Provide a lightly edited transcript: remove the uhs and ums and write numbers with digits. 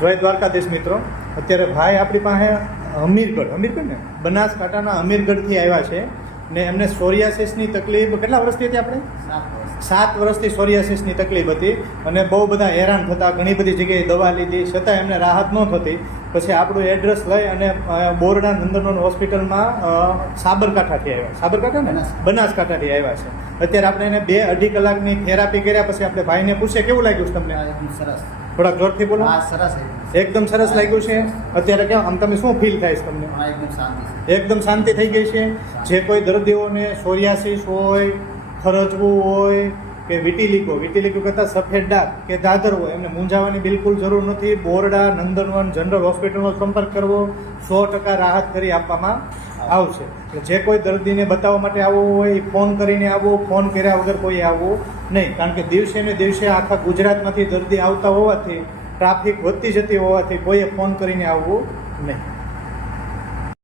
જય દ્વારકાધીશ મિત્રો, અત્યારે ભાઈ આપણી પાસે હમીરગઢ ને બનાસકાંઠાના હમીરગઢથી આવ્યા છે ને એમને સોરિયાસિસની તકલીફ કેટલા વર્ષથી હતી? આપણે 7 વર્ષથી સોરિયાસિસની તકલીફ હતી અને બહુ બધા હેરાન થતા, ઘણી બધી જગ્યાએ દવા લીધી છતાં એમને રાહત ન થતી. પછી આપણું એડ્રેસ લઈ અને બોરડા નંદનવન હોસ્પિટલમાં સાબરકાંઠાથી આવ્યા. સાબરકાંઠા ને બનાસકાંઠાથી આવ્યા છે. અત્યારે આપણે એને 2-2.5 કલાકની થેરાપી કર્યા પછી આપણે ભાઈને પૂછે કેવું લાગ્યું છે તમને? સરસ. થોડા જોરથી બોલો. સરસ. એકદમ સરસ લાગ્યું છે. અત્યારે કેમ આમ તમે શું ફીલ થાય છે તમને? એકદમ શાંતિ. એકદમ શાંતિ થઈ ગઈ છે. જે કોઈ દર્દીઓને સોરિયાસિસ હોય, ખરજવું હોય કે વિટિલિગો કરતાં સફેદ ડાઘ કે દાદર હોય, એમને મૂંઝાવાની બિલકુલ જરૂર નથી. બોરડા નંદનવન જનરલ હોસ્પિટલનો સંપર્ક કરવો, 100% રાહત કરી આપવામાં આવશે. જે કોઈ દર્દીને બતાવવા માટે આવવું હોય ફોન કરીને આવવું, ફોન કર્યા વગર કોઈ આવવું નહીં. કારણ કે દિવસે ને દિવસે આખા ગુજરાતમાંથી દર્દી આવતા હોવાથી, ટ્રાફિક વધતી જતી હોવાથી કોઈએ ફોન કરીને આવવું નહીં.